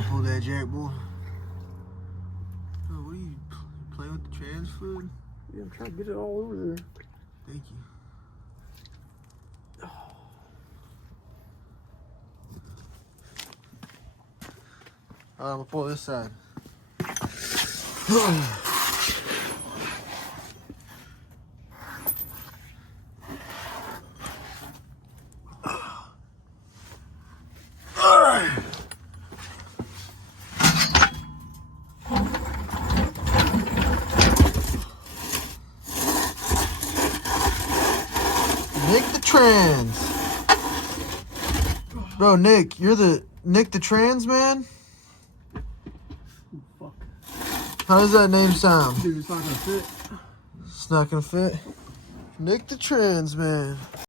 gonna pull that jack, boy. Oh, what are you playing with the trans food? Yeah, I'm trying to get it all over there. Thank you. I'm gonna pull this side. Nick the Trans. Bro, Nick, you're the Nick the Trans man? Fuck. How does that name sound? Dude, it's not gonna fit. It's not gonna fit. Nick the Trans man.